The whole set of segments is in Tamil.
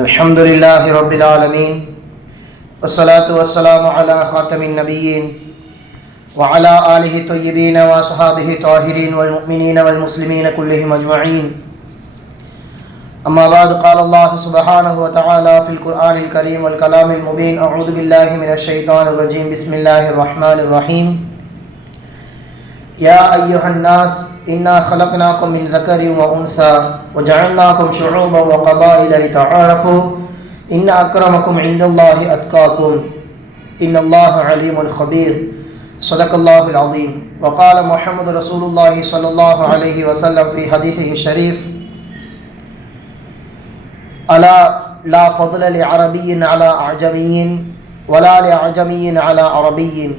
الحمد للہ رب العالمین والصلاة والسلام على خاتم النبیین وعلى آلہ طیبین وصحابہ طاہرین والمؤمنین والمسلمین کلہم اجمعین اما بعد، قال اللہ سبحانہ وتعالی فی القرآن الكریم والکلام المبین اعوذ باللہ من الشیطان الرجیم بسم اللہ الرحمن الرحیم یا ایہا الناس إنا خلقناكم من ذكر وأنثى وجعلناكم شعوبا وقبائل لتعارفوا إن أكرمكم عند الله أتقاكم إن الله عليم خبير. صدق الله العظيم. وقال محمد رسول الله صلى الله عليه وسلم في حديثه الشريف ألا لا فضل لعربي على أعجمي ولا لأعجمي على عربي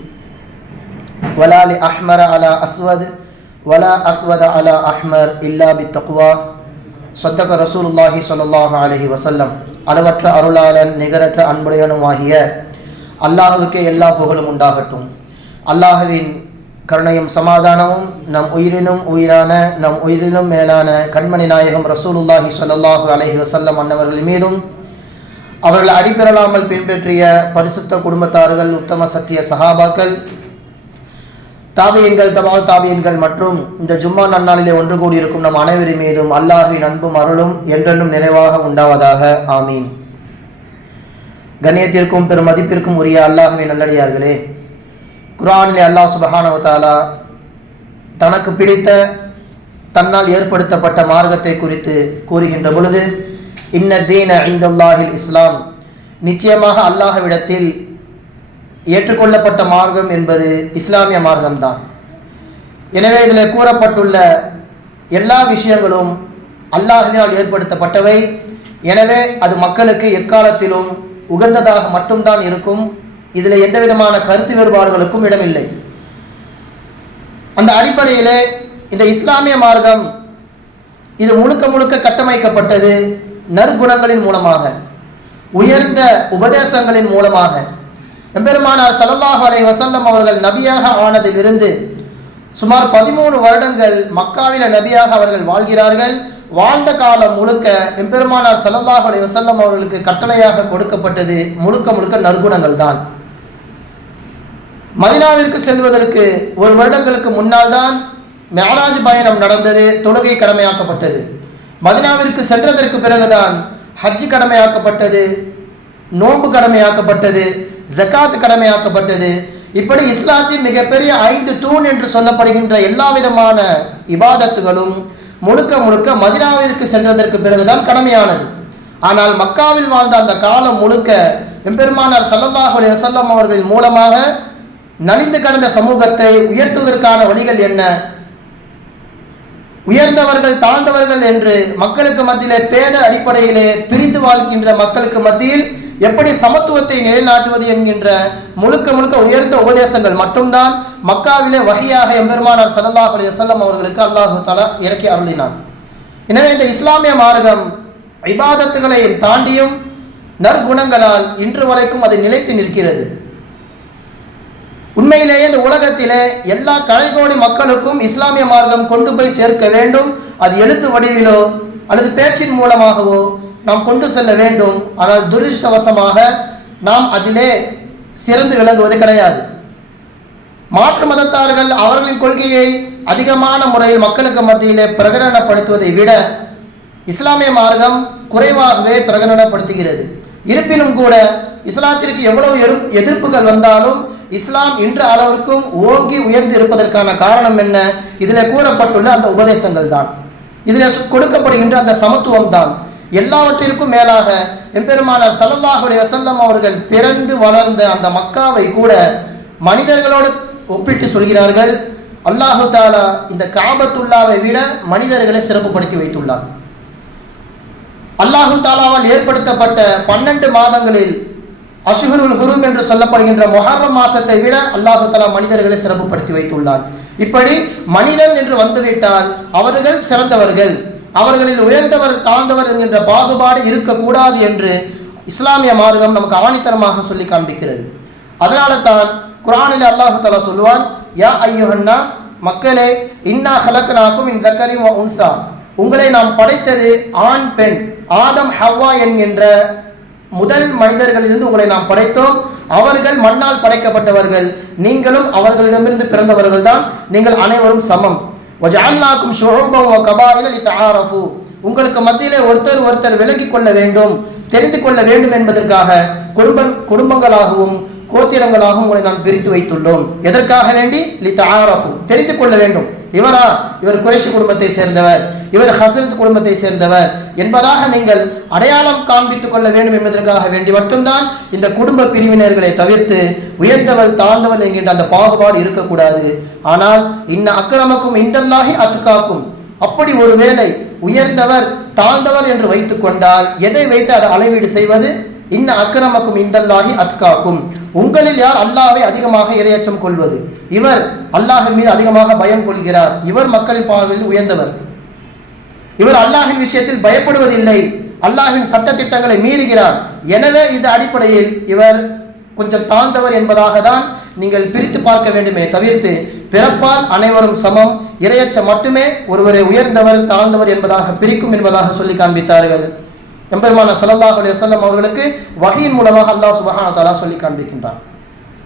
ولا لأحمر على أسود ولا أسود على أحمر إلا بالتقوى صدق رسول الله صلى الله عليه وسلم அளவற்ற அருளாளன் நிகரற்ற அன்புடையனுமாகிய அல்லாஹுக்கே எல்லா புகழும் உண்டாகட்டும் அல்லாஹுவின் கருணையும் சமாதானமும் நம் உயிரினும் உயிரான நம் உயிரினும் மேலான கண்மணி நாயகம் ரசூலுல்லாஹி ஸல்லல்லாஹு அலைஹி வஸல்லம் அன்னவர்கள் மீதும் அவர்கள் அடிபெறலாமல் பின்பற்றிய பரிசுத்த குடும்பத்தார்கள் உத்தம சத்திய சஹாபாக்கள் தாபியன்கள் தபால் தாபியன்கள் மற்றும் இந்த ஜும்மா நன்னாளிலே ஒன்று கூடியிருக்கும் நம் அனைவரின் மீதும் அல்லாஹின் அன்பும் அருளும் என்றென்றும் நிறைவாக உண்டாவதாக. ஆமீன். கண்ணியத்திற்கும் பெரும் மதிப்பிற்கும் உரிய அல்லாஹுவின் நல்லடியார்களே குரானிலே அல்லாஹ் சுபஹானவத்தாலா தனக்கு பிடித்த தன்னால் ஏற்படுத்தப்பட்ட மார்க்கத்தை குறித்து கூறுகின்ற பொழுது இன்ன தீன இந்துல்லாஹில் இஸ்லாம். நிச்சயமாக அல்லாஹ்விடத்தில் ஏற்றுக்கொள்ளப்பட்ட மார்க்கம் என்பது இஸ்லாமிய மார்க்கம்தான். எனவே இதில் கூறப்பட்டுள்ள எல்லா விஷயங்களும் அல்லாஹினால் ஏற்படுத்தப்பட்டவை. எனவே அது மக்களுக்கு எக்காலத்திலும் உகந்ததாக மட்டும்தான் இருக்கும். இதில் எந்த விதமான கருத்து வேறுபாடுகளுக்கும் இடமில்லை. அந்த அடிப்படையிலே இந்த இஸ்லாமிய மார்க்கம் இது முழுக்க முழுக்க கட்டமைக்கப்பட்டது நற்குணங்களின் மூலமாக உயர்ந்த உபதேசங்களின் மூலமாக எம்பெருமானார் சல்லாஹ் அலை வசல்லம் அவர்கள் நபியாக ஆனதிலிருந்து சுமார் பதிமூணு வருடங்கள் மக்காவில நபியாக அவர்கள் வாழ்கிறார்கள். வாழ்ந்த காலம் முழுக்க எம்பெருமானார் சல்லாஹ் அலை வசல்லம் அவர்களுக்கு கட்டளையாக கொடுக்கப்பட்டது முழுக்க முழுக்க நற்குணங்கள் தான். மதினாவிற்கு செல்வதற்கு ஒரு வருடங்களுக்கு முன்னால் தான் மேராஜ் பயணம் நடந்தது தொழுகை கடமையாக்கப்பட்டது. மதினாவிற்கு சென்றதற்கு பிறகுதான் ஹஜ் கடமையாக்கப்பட்டது நோன்பு கடமையாக்கப்பட்டது ஜக்காத் கடமையாக்கப்பட்டது. இப்படி இஸ்லாத்தின் மிகப்பெரிய ஐந்து தூண் என்று சொல்லப்படுகின்ற எல்லா விதமான இபாதத்துகளும் முழுக்க முழுக்க மதினாவிற்கு சென்றதற்கு பிறகுதான் கடமையானது. ஆனால் மக்காவில் வாழ்ந்த அந்த காலம் முழுக்க எம்பெருமானார் சல்லல்லாஹு அலைஹி வஸல்லம் அவர்கள் மூலமாக நலிந்து கடந்த சமூகத்தை உயர்த்துவதற்கான வழிகள் என்ன? உயர்ந்தவர்கள் தாழ்ந்தவர்கள் என்று மக்களுக்கு மத்தியிலே பேத அடிப்படையிலே பிரிந்து வாழ்கின்ற மக்களுக்கு மத்தியில் எப்படி சமத்துவத்தை நிலைநாட்டுவது என்கின்ற முழுக்க முழுக்க உயர்ந்த உபதேசங்கள் மட்டும்தான் மக்காவிலே வகையாக எம்பெருமானார் சல்லாஹ் அலி வசல்லம் அவர்களுக்கு அல்லாஹு தலா இறக்கி அருளினார் எனவே இந்த இஸ்லாமிய மார்க்கம் இபாதத்துகளை தாண்டியும் நற்குணங்களால் இன்று வரைக்கும் அது நிலைத்து நிற்கிறது. உண்மையிலேயே இந்த உலகத்திலே எல்லா கலைகோடி மக்களுக்கும் இஸ்லாமிய மார்க்கம் கொண்டு போய் சேர்க்க வேண்டும். அது எழுத்து வடிவிலோ அல்லது பேச்சின் மூலமாகவோ நாம் கொண்டு செல்ல வேண்டும். ஆனால் துரிஷ்டவசமாக நாம் அதிலே சிறந்து விளங்குவது கிடையாது. மாற்று மதத்தார்கள் அவர்களின் கொள்கையை அதிகமான முறையில் மக்களுக்கு மத்தியிலே பிரகடனப்படுத்துவதை விட இஸ்லாமிய மார்க்கம் குறைவாகவே பிரகடனப்படுத்துகிறது. இருப்பினும் கூட இஸ்லாத்திற்கு எவ்வளவு எதிர்ப்புகள் வந்தாலும் இஸ்லாம் இன்று அளவிற்கும் ஓங்கி உயர்ந்து இருப்பதற்கான காரணம் என்ன? இதில் கூறப்பட்டுள்ள அந்த உபதேசங்கள் தான் இதில் கொடுக்கப்படுகின்ற அந்த சமத்துவம் தான் எல்லாவற்றிற்கும் மேலாக எம்பெருமானார் சல்லல்லாஹுடைய வசல்லம் அவர்கள் பிறந்து வளர்ந்த அந்த மக்காவை கூட மனிதர்களோடு ஒப்பிட்டு சொல்கிறார்கள். அல்லாஹு தாலா இந்த காபத்துல்லாவை விட மனிதர்களை சிறப்புப்படுத்தி வைத்துள்ளார் அல்லாஹு தாலாவால் ஏற்படுத்தப்பட்ட பன்னெண்டு மாதங்களில் அசுகுருல் ஹுரும் என்று சொல்லப்படுகின்ற மொஹர்ரம் மாசத்தை விட அல்லாஹு தாலா மனிதர்களை சிறப்புப்படுத்தி வைத்துள்ளார் இப்படி மனிதன் என்று வந்துவிட்டால் அவர்கள் சிறந்தவர்கள். அவர்களில் உயர்ந்தவர் தாழ்ந்தவர் என்கின்ற பாகுபாடு இருக்கக்கூடாது என்று இஸ்லாமிய மார்க்கம் நமக்கு ஆணித்தரமாக சொல்லி காண்பிக்கிறது. அதனால தான் குரானில் அல்லாஹு தலா சொல்லுவான் யா ஐயோஹன்னாஸ் மக்களே இன்னா ஹலக்கனாக்கும் இந்த தக்கரிம் உன்சா. உங்களை நாம் படைத்தது ஆண் பெண் ஆதம் ஹவ்வா என்கின்ற முதல் மனிதர்களிலிருந்து உங்களை நாம் படைத்தோம். அவர்கள் மண்ணால் படைக்கப்பட்டவர்கள். நீங்களும் அவர்களிடமிருந்து பிறந்தவர்கள் தான் நீங்கள் அனைவரும் சமம். வஜஅல்னாக்கும் ஷுஊபன் கபாயில் கபாயில உங்களுக்கு மத்தியிலே ஒருத்தர் ஒருத்தர் விலகி கொள்ள வேண்டும் தெரிந்து கொள்ள வேண்டும் என்பதற்காக குடும்ப குடும்பங்களாகவும் கோத்திரங்களாகவும் உங்களை நான் பிரித்து வைத்துள்ளோம். எதற்காக வேண்டி? லிதஆரஃபு தெரிந்து கொள்ள வேண்டும். இவரா? இவர் குறைஷி குடும்பத்தை சேர்ந்தவர். இவர் ஹசரத் குடும்பத்தை சேர்ந்தவர். என்பதாக நீங்கள் அடையாளம் காண்பித்துக் கொள்ள வேண்டும் என்பதற்காக வேண்டி மட்டும்தான் இந்த குடும்ப பிரிவினர்களை தவிர்த்து உயர்ந்தவர் தாழ்ந்தவர் என்கின்ற அந்த பாகுபாடு இருக்கக்கூடாது. ஆனால் இன்ன அக்கிரமக்கும் இந்தல்லாகி அத்துக்காக்கும் அப்படி ஒருவேளை உயர்ந்தவர் தாழ்ந்தவர் என்று வைத்துக்கொண்டால் எதை வைத்து அதை அளவீடு செய்வது? இன்ன அக்கிரமக்கும் இந்தல்லாகி அத்காக்கும். உங்களில் யார் அல்லாவை அதிகமாக இரையச்சம் கொள்வது? இவர் அல்லாஹின் மீது அதிகமாக பயம் கொள்கிறார். இவர் மக்களின் பார்வையில் உயர்ந்தவர். இவர் அல்லாஹின் விஷயத்தில் பயப்படுவதில்லை. அல்லாஹின் சட்ட திட்டங்களை மீறுகிறார். எனவே இது அடிப்படையில் இவர் கொஞ்சம் தாழ்ந்தவர் என்பதாக தான் நீங்கள் பிரித்து பார்க்க வேண்டுமே தவிர்த்து பிறப்பால் அனைவரும் சமம். இரையச்சம் மட்டுமே ஒருவரை உயர்ந்தவர் தாழ்ந்தவர் என்பதாக பிரிக்கும் என்பதாக சொல்லி காண்பித்தார்கள். எம்பெருமான சல்லாஹ் அலி வஸல்லம் அவர்களுக்கு வகையின் மூலமாக அல்லாஹ் சுப்ஹானஹு சொல்லி காண்பிக்கின்றான்.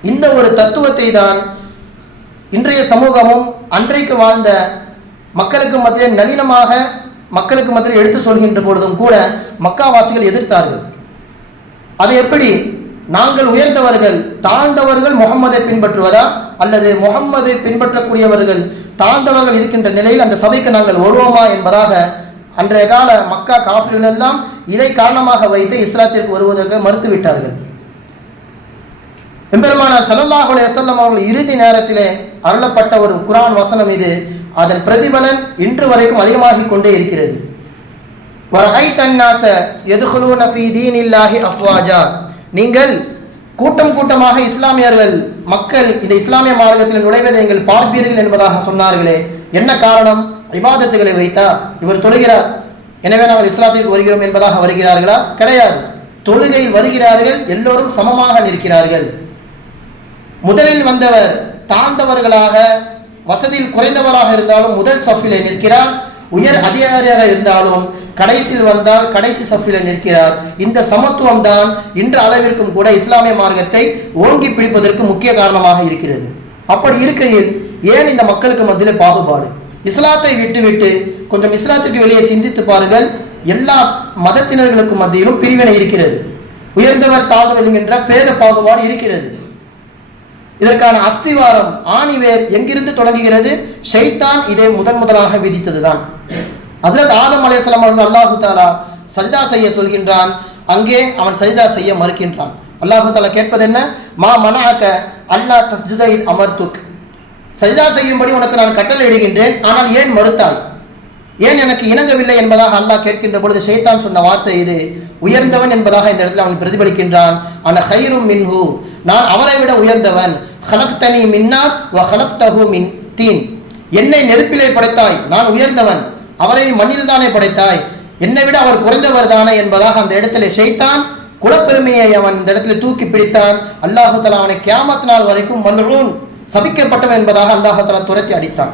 இந்த ஒரு தத்துவத்தை தான் இன்றைய சமூகமும் அன்றைக்கு வாழ்ந்த மக்களுக்கு மத்திய நவீனமாக மக்களுக்கு மத்தியில் எடுத்து சொல்கின்ற பொழுதும் கூட மக்காவாசிகள் எதிர்த்தார்கள். அது எப்படி நாங்கள் உயர்ந்தவர்கள் தாழ்ந்தவர்கள் முகம்மதை பின்பற்றுவதா? அல்லது முகம்மதை பின்பற்றக்கூடியவர்கள் தாழ்ந்தவர்கள் இருக்கின்ற நிலையில் அந்த சபைக்கு நாங்கள் வருவோமா என்பதாக அன்றைய கால மக்கா காஃபிர்கள் எல்லாம் இதை காரணமாக வைத்து இஸ்லாத்திற்கு வருவதற்கு மறுத்துவிட்டார்கள். எம்பெருமானார் ஸல்லல்லாஹு அலைஹி அவர்கள் இறுதி நேரத்திலே அருளப்பட்ட ஒரு குரான் வசனம் இது. அதன் பிரதிபலன் இன்று வரைக்கும் அதிகமாகி கொண்டே இருக்கிறது. வரஹை தன்னாச எதுகுலு நஃபி தீன் இல்லாஹி அஃப்வாஜா. நீங்கள் கூட்டம் கூட்டமாக இஸ்லாமியர்கள் மக்கள் இந்த இஸ்லாமிய மார்க்கத்தில் நுழைவதை நீங்கள் பார்ப்பீர்கள் என்பதாக சொன்னார்களே. என்ன காரணம்? இபாதத்துகளை வைத்தா இவர் தொழுகிறார். எனவே நாங்கள் இஸ்லாத்திற்கு வருகிறோம் என்பதாக வருகிறார்களா? கிடையாது. தொழுகையில் வருகிறார்கள் எல்லோரும் சமமாக நிற்கிறார்கள். முதலில் வந்தவர் தாழ்ந்தவர்களாக வசதியில் குறைந்தவராக இருந்தாலும் முதல் சஃபிலே நிற்கிறார். உயர் அதிகாரியாக இருந்தாலும் கடைசியில் வந்தால் கடைசி சஃபில நிற்கிறார். இந்த சமத்துவம் தான் இன்று அளவிற்கும் கூட இஸ்லாமிய மார்க்கத்தை ஓங்கி பிடிப்பதற்கு முக்கிய காரணமாக இருக்கிறது. அப்படி இருக்கையில் ஏன் இந்த மக்களுக்கு மத்தியில் பாகுபாடு? இஸ்லாத்தை விட்டுவிட்டு கொஞ்சம் இஸ்லாத்திற்கு வெளியே சிந்தித்து பாருங்கள். எல்லா மதத்தினர்களுக்கு மத்தியிலும் பிரிவினை இருக்கிறது. உயர்ந்தவர் தாழ்ந்தவர் என்கின்ற பேத பாகுபாடு இருக்கிறது. இதற்கான அஸ்திவாரம் ஆணிவேர் எங்கிருந்து தொடங்குகிறது? ஷைத்தான் இதை முதன் முதலாக விதித்ததுதான். ஹசரத் ஆதம் அலையாம் அவர்கள் அல்லாஹு தாலா சஜிதா செய்ய சொல்கின்றான். அங்கே அவன் சஜிதா செய்ய மறுக்கின்றான். அல்லாஹு தாலா கேட்பது என்ன? மா மனாக்க அல்லா தஸ்ஜுதை அமர்துக். சஜா செய்யும்படி உனக்கு நான் கட்டளை இடுகின்றேன் ஆனால் ஏன் மறுத்தாய்? ஏன் எனக்கு இணங்கவில்லை என்பதாக அல்லாஹ் கேட்கின்ற பொழுது ஷைத்தான் சொன்ன வார்த்தை இது. உயர்ந்தவன் என்பதாக இந்த இடத்துல அவன் பிரதிபலிக்கின்றான். ஆனால் ஹைரும் மின்ஹு. நான் அவரை விட உயர்ந்தவன். ஹலக்தனி மின்னா வ ஹலக்தஹு மின் தீன். என்னை நெருப்பிலே படைத்தாய். நான் உயர்ந்தவன். அவரை மண்ணில் தானே படைத்தாய். என்னை விட அவர் குறைந்தவர் தானே என்பதாக அந்த இடத்துல சைத்தான் குலப்பெருமையை அவன் இந்த இடத்துல தூக்கி பிடித்தான். அல்லாஹு தலா அவனை கேமத் நாள் வரைக்கும் மன்றூன் சபிக்கப்பட்டவன் என்பதாக அல்லாஹால துரத்தி அடித்தான்.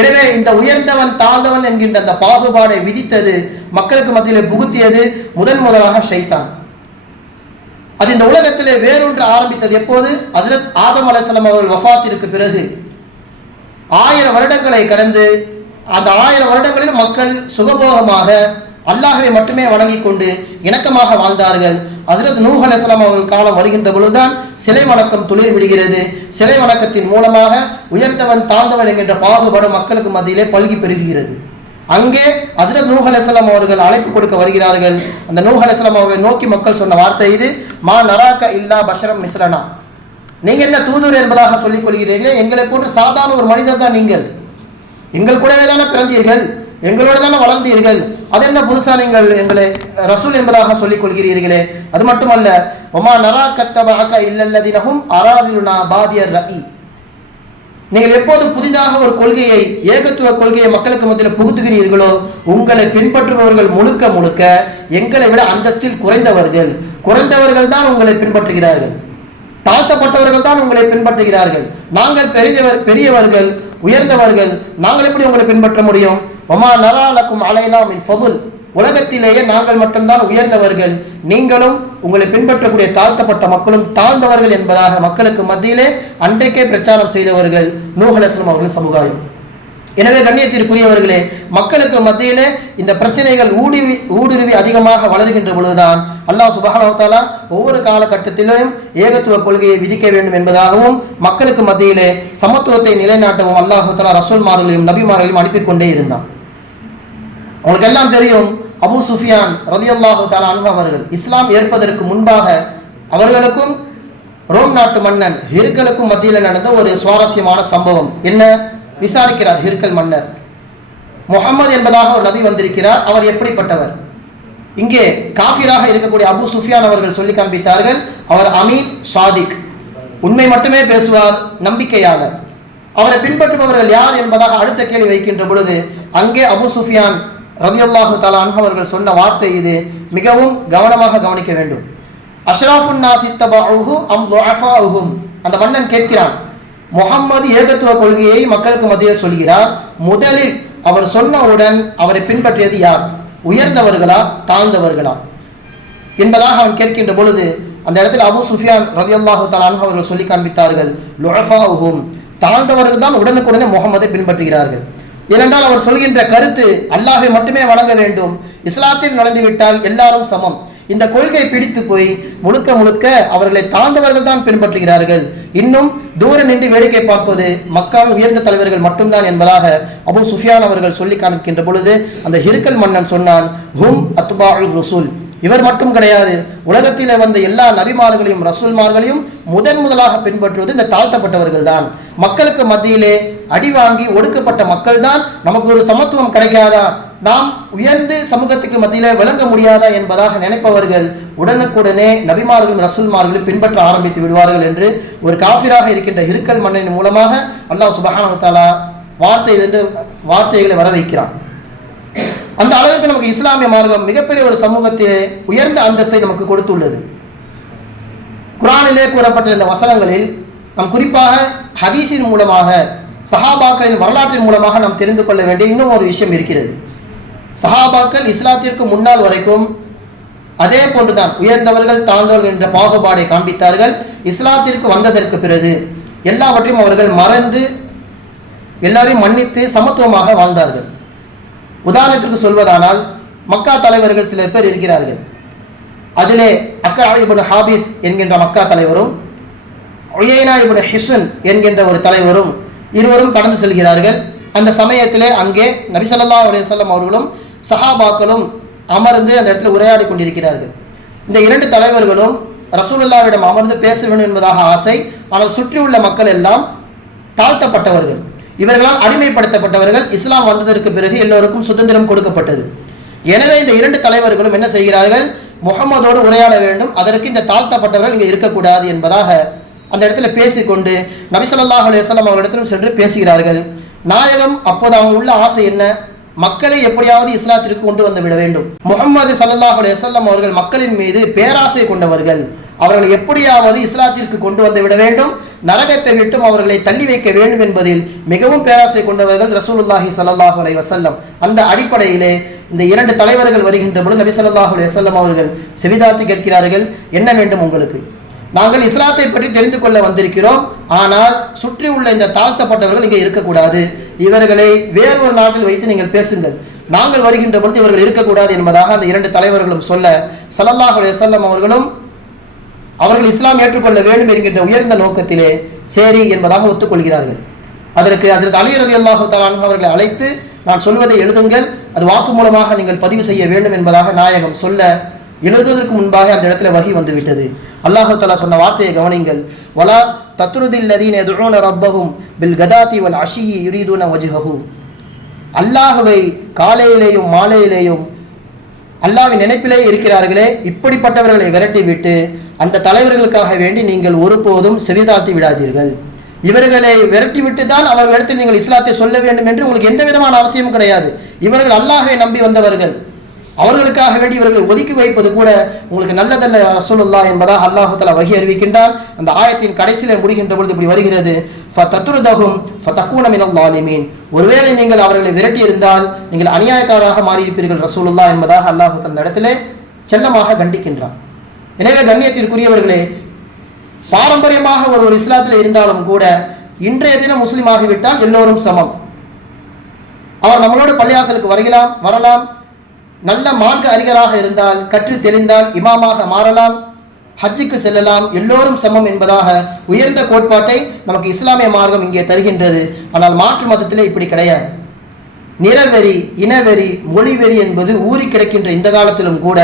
எனவே இந்த உயர்ந்தவன் தாழ்ந்தவன் என்கின்ற அந்த பாகுபாடை விதித்தது மக்களுக்கு மத்தியிலே புகுத்தியது முதன் முதலாக ஷைத்தான். அது இந்த உலகத்திலே வேறொன்று ஆரம்பித்தது எப்போது? ஹசரத் ஆதம் அலைஹிஸ்ஸலாம் அவர்கள் வஃபாத்திற்கு பிறகு. ஆயிரம் வருடங்களை கடந்து அந்த ஆயிரம் வருடங்களில் மக்கள் சுகபோகமாக அல்லாஹை மட்டுமே வணங்கி கொண்டு இணக்கமாக வாழ்ந்தார்கள். ஹஜரத் நூஹ் அலிஸ்லாம் அவர்கள் காலம் வருகின்ற பொழுதுதான் சிலை வணக்கம் துளிர் விடுகிறது. சிலை வணக்கத்தின் மூலமாக உயர்ந்தவன் தாழ்ந்தவன் என்கின்ற பாகுபாடு மக்களுக்கு மத்தியிலே பல்கி பெருகுகிறது. அங்கே ஹஜரத் நூஹ் அலிஸ்லாம் அவர்கள் அழைப்பு கொடுக்க வருகிறார்கள். அந்த நூஹ் அலிஸ்லாம் அவர்களை நோக்கி மக்கள் சொன்ன வார்த்தை இது மா நராக்க இல்லா பஷரம் மிஸ்ரனா நீங்கள் என்ன தூதர் என்பதாக சொல்லிக் கொள்கிறீர்களே எங்களை போன்று சாதாரண ஒரு மனிதர் தான் நீங்கள். எங்கள் கூடவே தானே பிறந்தீர்கள் எங்களோட தானே வளர்ந்தீர்கள். அது என்ன புதுசா நீங்கள் எங்களை ரசூல் என்பதாக சொல்லிக் கொள்கிறீர்களே? அது மட்டுமல்ல ஒமா நரா கத்தபாக்க இல்லல்லதினகும் அராதிலுனா பாதியர் ரஇ நீங்கள் எப்போது புதிதாக ஒரு கொள்கையை ஏகத்துவ கொள்கையை மக்களுக்கு மத்தியில் புகுத்துகிறீர்களோ உங்களை பின்பற்றுபவர்கள் முழுக்க முழுக்க எங்களை விட அந்தஸ்தில் குறைந்தவர்கள். குறைந்தவர்கள் தான் உங்களை பின்பற்றுகிறார்கள். தாழ்த்தப்பட்டவர்கள் தான் உங்களை பின்பற்றுகிறார்கள். நாங்கள் பெரியவர் பெரியவர்கள் உயர்ந்தவர்கள் நாங்கள் எப்படி உங்களை பின்பற்ற முடியும்? ஒமா நலாலக்கும் அலைனா மின் ஃபபுல் உலகத்திலேயே நாங்கள் மட்டும்தான் உயர்ந்தவர்கள். நீங்களும் உங்களை பின்பற்றக்கூடிய தாழ்த்தப்பட்ட மக்களும் தாழ்ந்தவர்கள் என்பதாக மக்களுக்கு மத்தியிலே அன்றைக்கே பிரச்சாரம் செய்தவர்கள் நூஹ் அவர்கள் சமுதாயம். எனவே கண்ணியத்திற்குரியவர்களே மக்களுக்கு மத்தியிலே இந்த பிரச்சனைகள் ஊடுருவி ஊடுருவி அதிகமாக வளர்கின்ற பொழுதுதான் அல்லாஹ் சுபஹானஹு ஒவ்வொரு காலகட்டத்திலும் ஏகத்துவ கொள்கையை விதிக்க வேண்டும் என்பதாகவும் மக்களுக்கு மத்தியிலே சமத்துவத்தை நிலைநாட்டவும் அல்லாஹு தஆலா ரசூல்மார்களையும் நபிமார்களையும் அனுப்பி கொண்டே இருந்தான். உங்களுக்கு எல்லாம் தெரியும் அபு சுஃபியான் ரதி அல்லாஹு தாலானு அவர்கள் இஸ்லாம் ஏற்பதற்கு முன்பாக அவர்களுக்கும் ரோம் நாட்டு மன்னன் ஹிர்கலுக்கும் மத்தியில் நடந்த ஒரு சுவாரஸ்யமான சம்பவம். என்ன? விசாரிக்கிறார் ஹிர்கல் மன்னர். முகமது என்பதாக ஒரு நபி வந்திருக்கிறார். அவர் எப்படிப்பட்டவர்? இங்கே காஃபிராக இருக்கக்கூடிய அபு சுஃபியான் அவர்கள் சொல்லி காண்பித்தார்கள் அவர் அமீன் சாதிக். உண்மை மட்டுமே பேசுவார் நம்பிக்கையாளர் அவரை பின்பற்றுபவர்கள் யார் என்பதாக அடுத்த கேள்வி வைக்கின்ற பொழுது அங்கே அபு சுஃபியான் ரவியல்லாஹு தலான் அவர்கள் சொன்ன வார்த்தை இது. மிகவும் கவனமாக கவனிக்க வேண்டும். அஷ்ராஃபுன் நாஸ் இத்தபஉஹு அம் லுஅஃபாஉஹும் அந்த மன்னன் கேட்கிறான் முகம்மது ஏகத்துவ கொள்கையை மக்களுக்கு மத்தியில் சொல்கிறார். முதலில் அவர் சொன்னவுடன் அவரை பின்பற்றியது யார்? உயர்ந்தவர்களா தாழ்ந்தவர்களா? என்பதாக அவன் கேட்கின்ற பொழுது அந்த இடத்தில் அபு சுஃபியான் ரலியல்லாஹு தலான் அவர்கள் சொல்லி காண்பித்தார்கள் லுஅஃபாஉஹும். தாழ்ந்தவர்கள் தான் உடனுக்குடனே முகமதை பின்பற்றுகிறார்கள். ஏனென்றால் அவர் சொல்கின்ற கருத்து அல்லாஹை மட்டுமே வணங்க வேண்டும். இஸ்லாத்தில் நுழைந்துவிட்டால் எல்லாரும் சமம். இந்த கொள்கை பிடித்து போய் முழுக்க முழுக்க அவர்களை தாழ்ந்தவர்கள் தான் பின்பற்றுகிறார்கள். இன்னும் தூரம் நின்று வேடிக்கை பார்ப்பது மக்காவின் உயர்ந்த தலைவர்கள் மட்டும்தான் என்பதாக அபு சுஃபியான் அவர்கள் சொல்லி காண்கின்ற பொழுது அந்த ஹிருக்கல் மன்னன் சொன்னான் ஹும் அத்பாஉல் ரசூல். இவர் மட்டும் கிடையாது. உலகத்தில் வந்த எல்லா நபிமார்களையும் ரசூல்மார்களையும் முதன் முதலாக பின்பற்றுவது இந்த தாழ்த்தப்பட்டவர்கள் தான் மக்களுக்கு மத்தியிலே அடி வாங்கி ஒடுக்கப்பட்ட மக்கள் தான் நமக்கு ஒரு சமத்துவம் கிடைக்காதா? நாம் உயர்ந்து சமூகத்துக்கு மத்தியில் விளங்க முடியாதா என்பதாக நினைப்பவர்கள் உடனுக்குடனே நபிமார்களும் ரசூல்மார்களும் பின்பற்ற ஆரம்பித்து விடுவார்கள் என்று ஒரு காஃபிராக இருக்கின்ற இருக்கல் மன்னன் மூலமாக அல்லாஹ் சுபஹானு தாலா வார்த்தையிலிருந்து வார்த்தைகளை வர வைக்கிறான் அந்த அளவுக்கு நமக்கு இஸ்லாமிய மார்க்கம் மிகப்பெரிய ஒரு சமூகத்திலே உயர்ந்த அந்தஸ்தை நமக்கு கொடுத்துள்ளது. குரானிலே கூறப்பட்ட இந்த வசனங்களில் நாம் குறிப்பாக ஹதீஸின் மூலமாக சஹாபாக்களின் வரலாற்றின் மூலமாக நாம் தெரிந்து கொள்ள வேண்டிய இன்னும் ஒரு விஷயம் இருக்கிறது. சஹாபாக்கள் இஸ்லாத்திற்கு முன்னால் வரைக்கும் அதே போன்றுதான் உயர்ந்தவர்கள் தாழ்ந்தவர்கள் என்ற பாகுபாடை காண்பித்தார்கள். இஸ்லாத்திற்கு வந்ததற்கு பிறகு எல்லாவற்றையும் அவர்கள் மறந்து எல்லாரையும் மன்னித்து சமத்துவமாக வாழ்ந்தார்கள். உதாரணத்திற்கு சொல்வதானால் மக்கா தலைவர்கள் சில பேர் இருக்கிறார்கள். அதிலே அக்கா இபுன் ஹாபிஸ் என்கின்ற மக்கா தலைவரும் ஒயேனா இபுன் ஹிசுன் என்கின்ற ஒரு தலைவரும் இருவரும் கடந்து செல்கிறார்கள். அந்த சமயத்திலே அங்கே நபிசல்லா அலையம் அவர்களும் சஹாபாக்களும் அமர்ந்து அந்த இடத்துல உரையாடி கொண்டிருக்கிறார்கள். இந்த இரண்டு தலைவர்களும் ரசூலுல்லாவிடம் அமர்ந்து பேச வேண்டும் என்பதாக ஆசை ஆனால் சுற்றியுள்ள மக்கள் எல்லாம் தாழ்த்தப்பட்டவர்கள். இவர்களால் அடிமைப்படுத்தப்பட்டவர்கள் இஸ்லாம் வந்ததற்கு பிறகு எல்லோருக்கும் சுதந்திரம் கொடுக்கப்பட்டது. எனவே இந்த இரண்டு தலைவர்களும் என்ன செய்கிறார்கள்? முகமதோடு உரையாட வேண்டும். அதற்கு இந்த தாழ்த்தப்பட்டவர்கள் இங்கே இருக்கக்கூடாது என்பதாக அந்த இடத்துல பேசிக்கொண்டு நபிசல்லாஹ் அலுவலாம் அவர்களிடத்திலும் சென்று பேசுகிறார்கள். நாயகம் அப்போது அவங்க உள்ள ஆசை என்ன? மக்களை எப்படியாவது இஸ்லாத்திற்கு கொண்டு வந்து விட வேண்டும். முகமது சல்லாஹ் அலையம் அவர்கள் மக்களின் மீது பேராசை கொண்டவர்கள். அவர்களை எப்படியாவது இஸ்லாத்திற்கு கொண்டு வந்து விட வேண்டும். நரகத்தை விட்டும் அவர்களை தள்ளி வைக்க வேண்டும் என்பதில் மிகவும் பேராசை கொண்டவர்கள் ரசூலுல்லாஹி ஸல்லல்லாஹு அலை வசல்லம் அந்த அடிப்படையிலே இந்த இரண்டு தலைவர்கள் வருகின்ற பொழுது நபி ஸல்லல்லாஹு அலி வசல்லம் அவர்கள் செவிதாத்து கேட்கிறார்கள் என்ன வேண்டும் உங்களுக்கு? நாங்கள் இஸ்லாத்தை பற்றி தெரிந்து கொள்ள வந்திருக்கிறோம். ஆனால் சுற்றி உள்ள இந்த தாழ்த்தப்பட்டவர்கள் இங்கே இருக்கக்கூடாது. இவர்களை வேறொரு நாட்டில் வைத்து நீங்கள் பேசுங்கள். நாங்கள் வருகின்ற பொழுது இவர்கள் இருக்கக்கூடாது என்பதாக அந்த இரண்டு தலைவர்களும் சொல்ல ஸல்லல்லாஹு அலி வஸல்லம் அவர்களும் அவர்கள் இஸ்லாம் ஏற்றுக்கொள்ள வேண்டும் என்கின்ற உயர்ந்த நோக்கத்திலே சரி என்பதாக ஒத்துக்கொள்கிறார்கள். அதற்கு அதற்கு அலி ரலி அல்லாஹு தாலான் அவர்களை அழைத்து நான் சொல்வதை எழுதுங்கள் அது வாக்கு மூலமாக நீங்கள் பதிவு செய்ய வேண்டும் என்பதாக நாயகம் சொல்ல எழுதுவதற்கு முன்பாக அந்த இடத்துல வகி வந்துவிட்டது. அல்லாஹு தலா சொன்ன வார்த்தையை கவனிங்கள். வலா தத்ருதில்லதீன் எதுரோன ரப்பகும் பில் கதாத்தி வல் அஷியி யுரீதுன வஜுஹு அல்லாஹுவை காலையிலேயும் மாலையிலேயும் அல்லாவின் நினைப்பிலே இருக்கிறார்களே இப்படிப்பட்டவர்களை விரட்டி விட்டு அந்த தலைவர்களுக்காக வேண்டி நீங்கள் ஒருபோதும் செவிதாத்தி விடாதீர்கள். இவர்களை விரட்டிவிட்டு தான் அவர்களிடத்தில் நீங்கள் இஸ்லாத்தை சொல்ல வேண்டும் என்று உங்களுக்கு எந்த விதமான அவசியமும் கிடையாது. இவர்கள் அல்லாஹை நம்பி வந்தவர்கள். அவர்களுக்காக வேண்டி இவர்களை ஒதுக்கி வைப்பது கூட உங்களுக்கு நல்லதல்ல ரசூலுல்லா என்பதாக அல்லாஹு வகி அறிவிக்கின்றான். அந்த ஆயத்தின் கடைசியில் முடிகின்ற பொழுது இப்படி வருகிறது. ஃபதத்ருதஹும் ஃபதகூன மினல் லாலிமீன் ஒருவேளை நீங்கள் அவர்களை விரட்டி இருந்தால் நீங்கள் அநியாயக்காரராக மாறியிருப்பீர்கள் ரசூலுல்லா என்பதாக அல்லாஹு அந்த இடத்திலே செல்லமாக கண்டிக்கின்றான். எனவே கண்ணியத்திற்குரியவர்களே பாரம்பரியமாக ஒருவர் இஸ்லாத்தில் இருந்தாலும் கூட இன்றைய தினம் முஸ்லீம் ஆகிவிட்டால் எல்லோரும் சமம். அவர் நம்மளோட பள்ளியாசலுக்கு வருகலாம் வரலாம். நல்ல மார்க்க அறிஞராக இருந்தால் கற்று தெளிந்தால் இமாமாக மாறலாம். ஹஜ்ஜுக்கு செல்லலாம் எல்லோரும் சமம் என்பதாக உயர்ந்த கோட்பாட்டை நமக்கு இஸ்லாமிய மார்க்கம் இங்கே தருகின்றது. ஆனால் மாற்று மதத்திலே இப்படி கிடையாது. நிறவெறி இனவெறி மொழிவெறி என்பது ஊறி கிடக்கின்ற இந்த காலத்திலும் கூட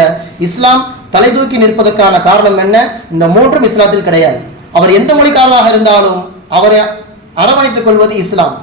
இஸ்லாம் தலை தூக்கி நிற்பதற்கான காரணம் என்ன? இந்த மூன்றும் இஸ்லாத்தில் கிடையாது. அவர் எந்த மொழிக்காரராக இருந்தாலும் அவரை அரவணைத்துக் கொள்வது இஸ்லாம்.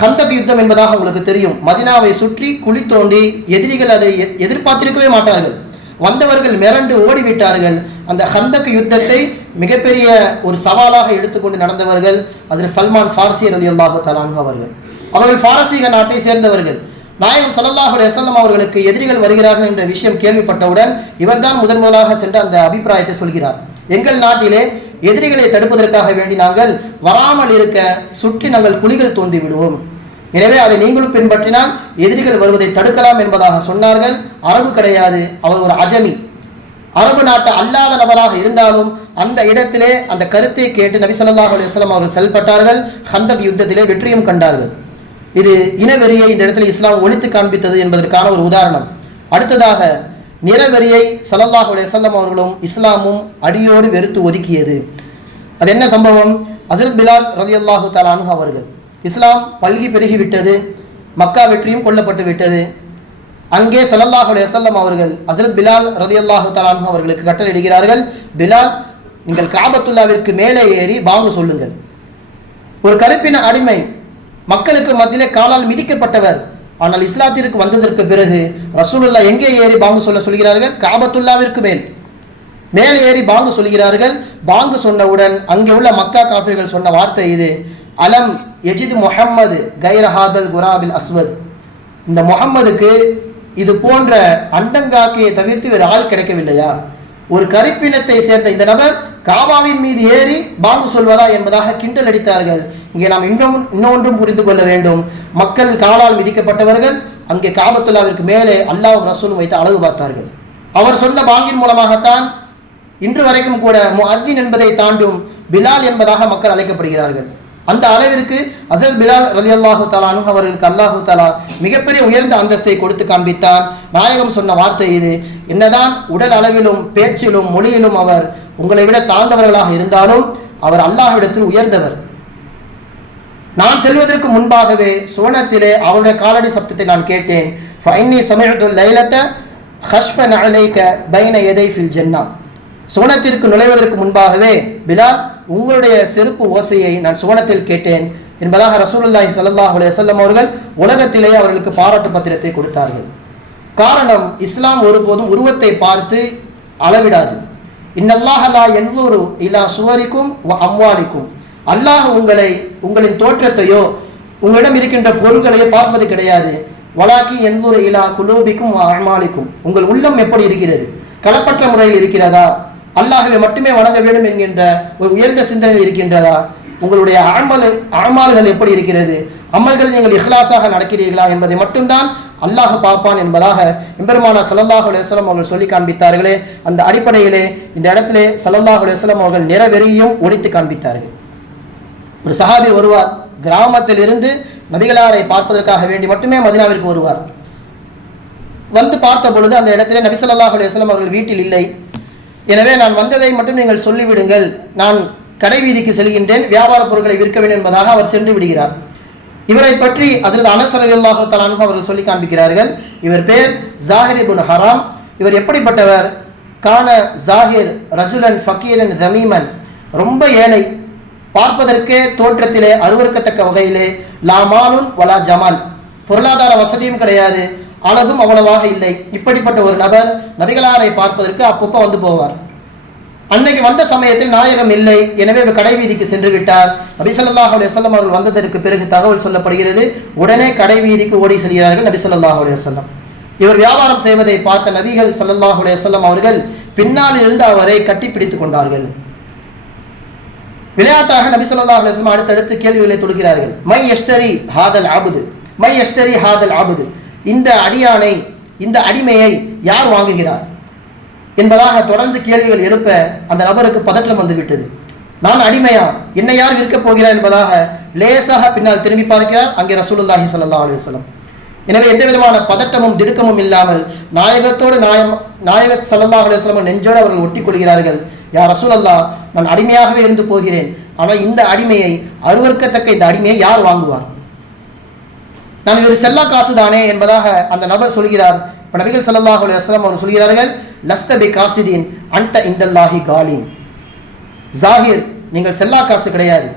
ஹந்தக் யுத்தம் என்பதாக உங்களுக்கு தெரியும். மதினாவை சுற்றி குழி தோண்டி எதிரிகள் அதை எதிர்பார்த்திருக்கவே மாட்டார்கள். வந்தவர்கள் மிரண்டு ஓடிவிட்டார்கள். அந்த ஹந்தக் யுத்தத்தை மிகப்பெரிய ஒரு சவாலாக எடுத்துக்கொண்டு நடந்தவர்கள் அதில் சல்மான் ஃபார்சி ரலி அல்லாஹு தலான்கு அவர்கள். அவர்கள் பாரசீக நாட்டை சேர்ந்தவர்கள். நாயகம் ஸல்லல்லாஹு அலைஹி அவர்களுக்கு எதிரிகள் வருகிறார்கள் என்ற விஷயம் கேள்விப்பட்டவுடன் இவர்தான் முதன் முதலாக சென்று அந்த அபிப்பிராயத்தை சொல்கிறார். எங்கள் நாட்டிலே எதிரிகளை தடுப்பதற்காக வேண்டி நாங்கள் வராமல் இருக்க சுற்றி நாங்கள் குழிகள் தோண்டி விடுவோம். எனவே அதை நீங்களும் பின்பற்றினால் எதிரிகள் வருவதை தடுக்கலாம் என்பதாக சொன்னார்கள். அரபு கிடையாது அவர் ஒரு அஜமி. அரபு நாட்டு அல்லாத நபராக இருந்தாலும் அந்த இடத்திலே அந்த கருத்தை கேட்டு நபி சொல்லாஹ் அலைஹி அவர்கள் செயல்பட்டார்கள். ஹந்தக் யுத்தத்திலே வெற்றியும் கண்டார்கள். இது இனவெறியை இந்த இடத்தில் இஸ்லாம் ஒழித்து காண்பித்தது என்பதற்கான ஒரு உதாரணம். அடுத்ததாக நிறவெறியை ஸல்லல்லாஹு அலையம் அவர்களும் இஸ்லாமும் அடியோடு வெறுத்து ஒதுக்கியது. அது என்ன சம்பவம்? ஹஜரத் பிலால் ரலியல்லாஹு அல்லாஹு தலானு அவர்கள். இஸ்லாம் பல்கி பெருகிவிட்டது மக்கா வெற்றியும் கொல்லப்பட்டு விட்டது. அங்கே ஸல்லல்லாஹு அலையம் அவர்கள் ஹஜரத் பிலால் ரலியல்லாஹு அல்லாஹு தலானு அவர்களுக்கு கட்டளையிடுகிறார்கள் பிலால் நீங்கள் காபத்துல்லாவிற்கு மேலே ஏறி பாங்கு சொல்லுங்கள். ஒரு கருப்பின அடிமை மக்களுக்கு மத்தியிலே காலால் மிதிக்கப்பட்டவர். ஆனால் இஸ்லாத்திற்கு வந்ததற்கு பிறகு ரசூலுல்லா எங்கே ஏறி பாங்கு சொல்ல சொல்கிறார்கள்? காபத்துல்லாவிற்கு மேல். மேலே ஏறி பாங்கு சொல்கிறார்கள். பாங்கு சொன்னவுடன் அங்கே உள்ள மக்கா காஃபிர்கள் சொன்ன வார்த்தை இது. அலம் எஜித் முஹம்மது கைரஹாதல் குராபில் அஸ்வத். இந்த முகம்மதுக்கு இது போன்ற அண்டங்காக்கையை தவிர்த்து வேறு ஆள் கிடைக்கவில்லையா? ஒரு கருப்பினத்தை சேர்ந்த இந்த நபர் காபாவின் மீது ஏறி பாங்கு சொல்வதா என்பதாக கிண்டல் அடித்தார்கள். இங்கே நாம் இன்னும் இன்னொன்றும் புரிந்து கொள்ள வேண்டும். மக்கள் காலால் மிதிக்கப்பட்டவர்கள் அங்கே காபத்துல்லாவிற்கு மேலே அல்லாஹ் ரசூலும் வைத்து அழகு பார்த்தார்கள். அவர் சொன்ன பாங்கின் மூலமாகத்தான் இன்று வரைக்கும் கூட முஅத்தின் என்பதை தாண்டும் பிலால் என்பதாக மக்கள் அழைக்கப்படுகிறார்கள். அந்த அளவிற்கு அசல் பிலால் ரலியல்லாஹு தாலானு அவர்களுக்கு அல்லாஹு தலா மிகப்பெரிய உயர்ந்த அந்தஸ்தை கொடுத்து காண்பித்தான். நாயகம் சொன்ன வார்த்தை இது. என்னதான் உடல் அளவிலும் பேச்சிலும் மொழியிலும் அவர் உங்களை விட தாழ்ந்தவர்களாக இருந்தாலும் அவர் அல்லாஹ்விடத்தில் உயர்ந்தவர். நான் செல்வதற்கு முன்பாகவே சுவனத்திலே அவருடைய காலடி சப்தத்தை நான் கேட்டேன். ஃபைன்னி சமயத்து லைலத்த ஹஷ்ப நலைக்க பைன எதை ஃபில் ஜென்னா. சுவனத்திற்கு நுழைவதற்கு முன்பாகவே பிலால் உங்களுடைய செருப்பு ஓசையை நான் சுவனத்தில் கேட்டேன். என்பதாக ரசூலுல்லாஹி சல்லாஹ் அலையம் அவர்கள் உலகத்திலே அவர்களுக்கு பாராட்டு பத்திரத்தை கொடுத்தார்கள். காரணம் இஸ்லாம் ஒருபோதும் உருவத்தை பார்த்து அளவிடாது. இன்னல்லாஹ என்பூரு இல்லா இலா சுவரிக்கும் அம்வாலிக்கும். அல்லாஹ் உங்களை உங்களின் தோற்றத்தையோ உங்களிடம் இருக்கின்ற பொருள்களையோ பார்ப்பது கிடையாது. வலாக்கி என்பூர் இலா குலூபிக்கும் வ அமாலிக்கும் உங்கள் உள்ளம் எப்படி இருக்கிறது? களப்பற்ற முறையில் இருக்கிறதா? அல்லாஹவை மட்டுமே வணங்க வேண்டும் என்கின்ற ஒரு உயர்ந்த சிந்தனை இருக்கின்றதா? உங்களுடைய அமல் அமல்கள் எப்படி இருக்கிறது? அமல்கள் நீங்கள் இஹ்லாஸாக நடக்கிறீர்களா என்பதை மட்டும்தான் அல்லாஹ் பார்ப்பான் என்பதாக எம்பெருமானா ஸல்லல்லாஹு அலுவலம் அவர்கள் சொல்லி காண்பித்தார்களே அந்த அடிப்படையிலே இந்த இடத்திலே ஸல்லல்லாஹு அலுவலம் அவர்கள் நிறவெறியும் ஒழித்து காண்பித்தார்கள். ஒரு சஹாபி வருவார் கிராமத்தில் இருந்து நபிகளாரை பார்ப்பதற்காக வேண்டி மட்டுமே மதினாவிற்கு வருவார். வந்து பார்த்த பொழுது அந்த இடத்திலே நபி அலுவலம் அவர்கள் வீட்டில் இல்லை. எனவே நான் வந்ததை மட்டும் நீங்கள் சொல்லிவிடுங்கள். நான் கடை வீதிக்கு செல்கின்றேன் வியாபார பொருட்களை விற்க வேண்டும் என்பதாக அவர் சென்று விடுகிறார். இவரை பற்றி அதில் அனஸ் ரலியல்லாஹு அவர்கள் சொல்லி காண்பிக்கிறார்கள். இவர் பேர் ஜாஹிர் இபுன் ஹராம். இவர் எப்படிப்பட்டவர்? கான ஜாஹிர் ரஜுலன் ஃபக்கீரன் ரமீமன் ரொம்ப ஏழை. பார்ப்பதற்கே தோற்றத்திலே அருவறுக்கத்தக்க வகையிலே லாமாலுன் வலா ஜமால். பொருளாதார வசதியும் கிடையாது. அழகும் அவ்வளவாக இல்லை. இப்படிப்பட்ட ஒரு நபர் நபிகளாரை பார்ப்பதற்கு அப்பப்போ வந்து போவார். அன்னைக்கு வந்த சமயத்தில் நாயகம் இல்லை. எனவே இவர் கடை வீதிக்கு சென்று விட்டார். நபிசல்லாஹ் அலுவலம் அவர்கள் வந்ததற்கு பிறகு தகவல் சொல்லப்படுகிறது உடனே கடை வீதிக்கு ஓடி செல்கிறார்கள் நபிசல்லாஹ் அலுவலம் இவர் வியாபாரம் செய்வதை பார்த்த நபிகள் ஸல்லல்லாஹு அலுவலம் அவர்கள் பின்னால் இருந்து அவரை கட்டிப்பிடித்துக் கொண்டார்கள். விளையாட்டாக நபி அலுவலம் அடுத்தடுத்து கேள்விகளை தொடுக்கிறார்கள். மை எஸ்டரி ஹாதல் ஆபுது மை எஸ்டரி ஹாதல் ஆபுது இந்த அடியானை இந்த அடிமையை யார் வாங்குகிறார்? என்பதாக தொடர்ந்து கேள்விகள் எழுப்ப அந்த நபருக்கு பதற்றம் வந்துவிட்டது. நான் அடிமையா? என்னை யார் விற்கப் போகிறார் என்பதாக லேசாக பின்னால் திரும்பி பார்க்கிறார் அங்கே ரசூலுல்லாஹி சல்லா அலுவலம் எனவே எந்த விதமான பதட்டமும் திடுக்கமும் இல்லாமல் நாயகத்தோடு நாயம் நாயக சல்லா அலைஹி நெஞ்சோடு அவர்கள் ஒட்டிக் கொள்கிறார்கள் யார் ரசூலல்லா நான் அடிமையாகவே இருந்து போகிறேன். ஆனால் இந்த அடிமையை அருவருக்கத்தக்க இந்த அடிமையை யார் வாங்குவார்? நான் இவர் செல்லா காசு தானே என்பதாக அந்த நபர் சொல்கிறார். இப்போ நபிகள் சல்லாஹ் அலி அஸ்லாம் அவர் சொல்கிறார்கள் லஸ்தபி காசிதீன் அன்ட இந்தல்லாஹி காலின். ஜாகிர் நீங்கள் செல்லா காசு கிடையாது.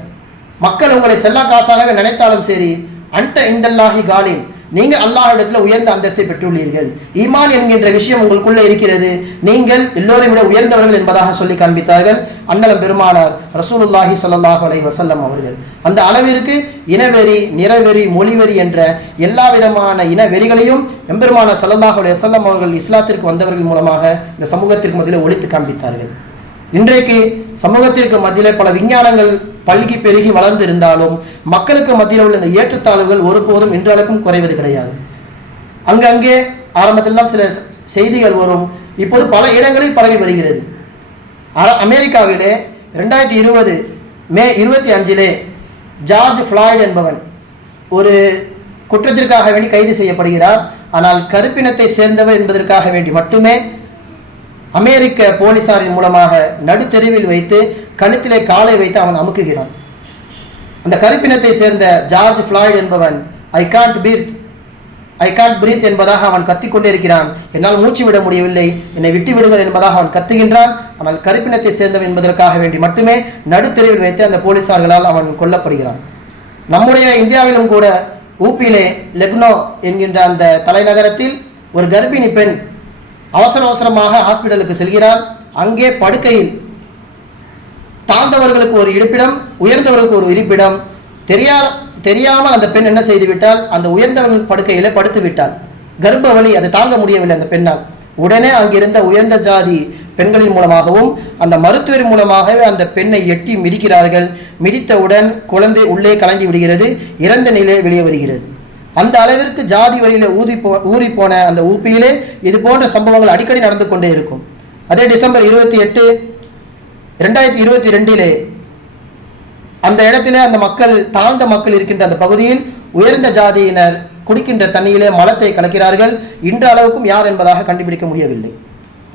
மக்கள் உங்களை செல்லா காசாகவே நினைத்தாலும் சரி அன்ட இந்தல்லாஹி காலின். நீங்கள் அல்லாஹிடத்தில் உயர்ந்த அந்தஸ்தை பெற்றுள்ளீர்கள். ஈமான் என்கின்ற விஷயம் உங்களுக்குள்ளே இருக்கிறது. நீங்கள் எல்லோரையும் விட உயர்ந்தவர்கள் என்பதாக சொல்லி காண்பித்தார்கள். அன்னலம் பெருமானார் ரசூலுல்லாஹி சல்லாஹ் அலை வசல்லம் அவர்கள். அந்த அளவிற்கு இனவெறி நிறவெறி மொழிவெறி என்ற எல்லா விதமான இனவெறிகளையும் எம்பெருமான சல்லாஹ் அலைஹி வசல்லம் அவர்கள் இஸ்லாத்திற்கு வந்தவர்கள் மூலமாக இந்த சமூகத்திற்கு முதலில் ஒழித்து காண்பித்தார்கள். இன்றைக்கு சமூகத்திற்கு மத்தியில் பல விஞ்ஞானங்கள் பல்கி பெருகி வளர்ந்து இருந்தாலும் மக்களுக்கு மத்தியில் உள்ள இந்த ஏற்றத்தாழ்வுகள் ஒருபோதும் இன்றளவுக்கும் குறைவது கிடையாது. அங்கங்கே ஆரம்பத்திலெல்லாம் சில செய்திகள் வரும். இப்போது பல இடங்களில் பரவி வருகிறது. அமெரிக்காவிலே ரெண்டாயிரத்தி இருபது மே இருபத்தி அஞ்சிலே ஜார்ஜ் ஃப்ளாய்டு என்பவன் ஒரு குற்றத்திற்காக வேண்டி கைது செய்யப்படுகிறார். ஆனால் கருப்பினத்தை சேர்ந்தவர் என்பதற்காக வேண்டி மட்டுமே அமெரிக்க போலீசாரின் மூலமாக நடுத்தெருவில் வைத்து கழுத்திலே காலை வைத்து அவன் அமுக்குகிறான். அந்த கருப்பினத்தை சேர்ந்த ஜார்ஜ் ஃப்ளாய்டு என்பவன் I can't breathe I can't breathe என்பதாக அவன் கத்திக்கொண்டே இருக்கிறான் என்னால் மூச்சு விட முடியவில்லை. என்னை விட்டு விடுங்கள் என்பதாக அவன் கத்துகின்றான். ஆனால் கருப்பினத்தை சேர்ந்தவன் என்பதற்காக வேண்டி மட்டுமே நடுத்தெருவில் வைத்து அந்த போலீசார்களால் அவன் கொல்லப்படுகிறான். நம்முடைய இந்தியாவிலும் கூட ஊப்பியிலே லெக்னோ என்கின்ற அந்த தலைநகரத்தில் ஒரு கர்ப்பிணி பெண் அவசர அவசரமாக ஹாஸ்பிட்டலுக்கு செல்கிறார். அங்கே படுக்கையில் தாழ்ந்தவர்களுக்கு ஒரு இருப்பிடம் உயர்ந்தவர்களுக்கு ஒரு இருப்பிடம். தெரியா தெரியாமல் அந்த பெண் என்ன செய்து விட்டால் அந்த உயர்ந்தவர்கள் படுக்கையில் படுத்து விட்டாள் கர்ப்பவழி அதை தாங்க முடியவில்லை அந்த பெண்ணால். உடனே அங்கிருந்த உயர்ந்த ஜாதி பெண்களின் மூலமாகவும் அந்த மருத்துவர் மூலமாகவே அந்த பெண்ணை எட்டி மிதிக்கிறார்கள். மிதித்தவுடன் குழந்தை உள்ளே கலங்கி விடுகிறது. இறந்த நிலை வெளியே வருகிறது. அந்த அளவிற்கு ஜாதி வழியில ஊதி போ ஊறி போன அந்த ஊப்பியிலே இது போன்ற சம்பவங்கள் அடிக்கடி நடந்து கொண்டே இருக்கும். அதே டிசம்பர் இருபத்தி எட்டு ரெண்டாயிரத்தி இருபத்தி ரெண்டிலே அந்த இடத்துல அந்த மக்கள் தாழ்ந்த மக்கள் இருக்கின்ற அந்த பகுதியில் உயர்ந்த ஜாதியினர் குடிக்கின்ற தண்ணியிலே மலத்தை கலக்கிறார்கள். இன்ற அளவுக்கும் யார் என்பதாக கண்டுபிடிக்க முடியவில்லை.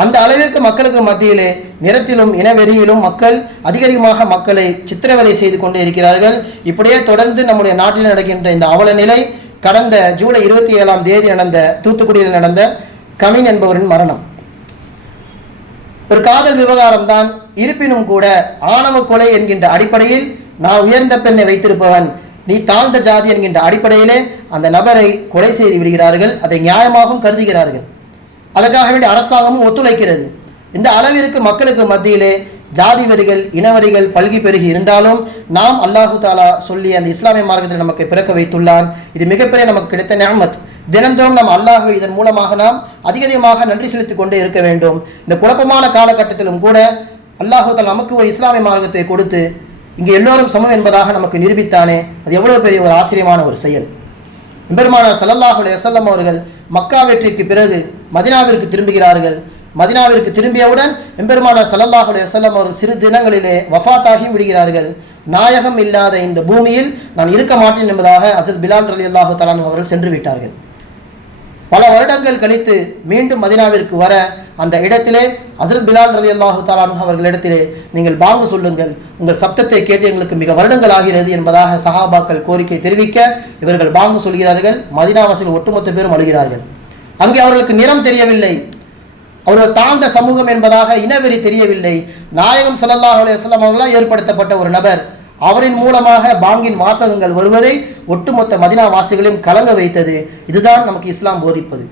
அந்த அளவிற்கு மக்களுக்கு மத்தியிலே நிறத்திலும் இனவெறியிலும் மக்கள் அதிகமாக மக்களை சித்திரவதை செய்து கொண்டே இருக்கிறார்கள். இப்படியே தொடர்ந்து நம்முடைய நாட்டில் நடக்கின்ற இந்த அவல நிலை கடந்த ஜூலை இருபத்தி ஏழாம் தேதி நடந்த தூத்துக்குடியில் நடந்த கமின் என்பவரின் மரணம். ஒரு காதல் விவகாரம் தான் இருப்பினும் கூட ஆணவ கொலை என்கின்ற அடிப்படையில் நான் உயர்ந்த பெண்ணை வைத்திருப்பவன் நீ தாழ்ந்த ஜாதி என்கின்ற அடிப்படையிலே அந்த நபரை கொலை செய்து விடுகிறார்கள் அதை நியாயமாகவும் கருதுகிறார்கள். அதற்காக வேண்டிய அரசாங்கமும் ஒத்துழைக்கிறது. இந்த அளவிற்கு மக்களுக்கு மத்தியிலே ஜாதி வரிகள் இனவரிகள் பல்கி பெருகி இருந்தாலும் நாம் அல்லாஹு தாலா சொல்லி அந்த இஸ்லாமிய மார்க்கத்தில் நமக்கு பிறக்க வைத்துள்ளான். இது மிகப்பெரிய நமக்கு கிடைத்த நியமத். தினந்தோறும் நாம் அல்லாஹுவை இதன் மூலமாக நாம் அதிக அதிகமாக நன்றி செலுத்திக் கொண்டே இருக்க வேண்டும். இந்த குழப்பமான காலகட்டத்திலும் கூட அல்லாஹுதால் நமக்கு ஒரு இஸ்லாமிய மார்க்கத்தை கொடுத்து இங்கு எல்லோரும் சமம் என்பதாக நமக்கு நிரூபித்தானே. அது எவ்வளவு பெரிய ஒரு ஆச்சரியமான ஒரு செயல். எம்பெருமானார் சல்லல்லாஹு அலைஹி அவர்கள் மக்கா வெற்றிக்கு பிறகு மதினாவிற்கு திரும்புகிறார்கள். மதினாவிற்கு திரும்பியவுடன் எம்பெருமானார் சல்லல்லாஹ் செல்லம் அவர் அவர்கள் சிறு தினங்களிலே வஃபாத்தாகி விடுகிறார்கள். நாயகம் இல்லாத இந்த பூமியில் நான் இருக்க மாட்டேன் என்பதாக அசத் பிலால் ரலியல்லாஹு தலான் அவர்கள் சென்று விட்டார்கள். பல வருடங்கள் கழித்து மீண்டும் மதினாவிற்கு வர அந்த இடத்திலே ஹசரத் பிலால் அலி அல்லாஹு தாலானு அவர்களிடத்திலே நீங்கள் பாங்கு சொல்லுங்கள். உங்கள் சப்தத்தை கேட்டு எங்களுக்கு மிக வருடங்கள் ஆகிறது என்பதாக சஹாபாக்கள் கோரிக்கை தெரிவிக்க இவர்கள் பாங்கு சொல்கிறார்கள். மதினாவாசிகள் ஒட்டுமொத்த பேரும் அழுகிறார்கள். அங்கே அவர்களுக்கு நிறம் தெரியவில்லை. அவர்கள் தாழ்ந்த சமூகம் என்பதாக இனவெறி தெரியவில்லை. நாயகம் ஸல்லல்லாஹு அலைஹி அவர்களால் ஏற்படுத்தப்பட்ட ஒரு நபர். அவரின் மூலமாக பாங்கின் வாசகங்கள் வருவதை ஒட்டுமொத்த மதினா வாசிகளையும் கலங்க வைத்தது. இதுதான் நமக்கு இஸ்லாம் போதிப்பது.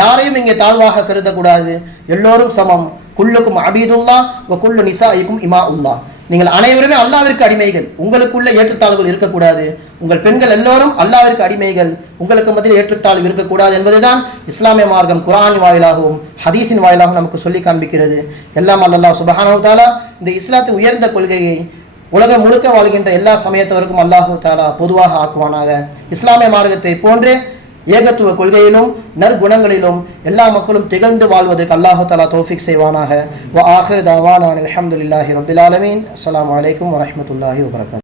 யாரையும் இங்கே தாழ்வாக கருதக்கூடாது. எல்லோரும் சமம். குல்லுக்கும் அபீதுல்லா குள்ளு குல்லு நிசாயிக்கும் இமா உல்லா நீங்கள் அனைவருமே அல்லாவிற்கு அடிமைகள். உங்களுக்குள்ள ஏற்றத்தாழ்வுகள் இருக்கக்கூடாது. உங்கள் பெண்கள் எல்லோரும் அல்லாவிற்கு அடிமைகள். உங்களுக்கு மத்தியில் ஏற்றத்தாழ்வு இருக்கக்கூடாது என்பதுதான் இஸ்லாமிய மார்க்கம் குரான் வாயிலாகவும் ஹதீஸின் வாயிலாகவும் நமக்கு சொல்லி காண்பிக்கிறது. எல்லாம் அல்லாஹ் சுபஹானஹு தாலா இந்த இஸ்லாத்தின் உயர்ந்த கொள்கையை உலகம் முழுக்க வாழ்கின்ற எல்லா சமயத்தவருக்கும் அல்லாஹு தாலா பொதுவாக ஆக்குவானாக. இஸ்லாமிய மார்க்கத்தை போன்றே ஏகத்துவ கொள்கையிலும் நற்குணங்களிலும் எல்லா மக்களும் திகழ்ந்து வாழ்வதற்கு அல்லாஹு தாலா தோஃபிக் செய்வானாக. வ ஆஹிர் தாவான் அலமதுல்லாஹி ரபில் ஆலமீன். அஸ்லாம் வலைக்கம் வரமத்துல்லாஹி வபரகாத்.